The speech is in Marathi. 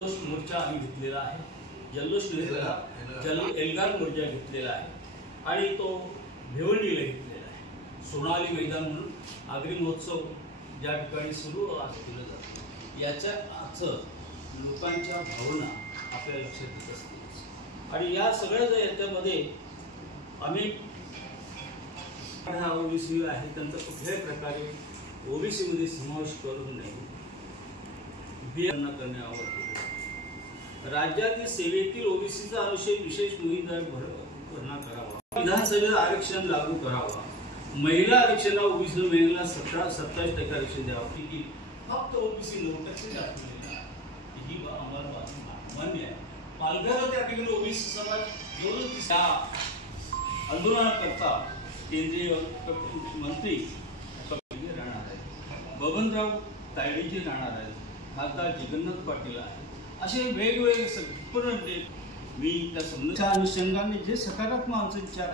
जल्लोष मोर्चा आम्ही घेतलेला आहे. जल्लोष एल्गार मोर्चा घेतलेला आहे आणि तो भिवंडीला घेतलेला आहे. सोनाली मैदान म्हणून आगरी महोत्सव ज्या ठिकाणी सुरू केलं जातं याच्या अर्थ लोकांच्या भावना आपल्या लक्षात येत असतील आणि या सगळ्या याच्यामध्ये आम्ही ओबीसी आहे त्यांचा कुठल्याही प्रकारे ओबीसी मध्ये समावेश करू नये करण्यावर राज्यातील सेवेतील ओबीसीचा अनुशेष विशेष मोहीमदार भरणा करावा. विधानसभेत आरक्षण लागू करावा. महिला आरक्षणाला ओबीसी महिला 27% आरक्षण द्यावं की फक्त ओबीसी 9% दाखवलेलं आहे ही आम्हाला मान्य आहे. पालघर त्या ठिकाणी ओबीसी समाज जवळच त्या आंदोलनाकरता केंद्रीय मंत्री राहणार आहेत, बबनराव तायडेजी राहणार आहेत, खासदार जगन्नाथ पाटील आहेत. असे वेगवेगळे संपूर्ण मी त्या समस्या अनुषंगाने जे सकारात्मक आमचे विचार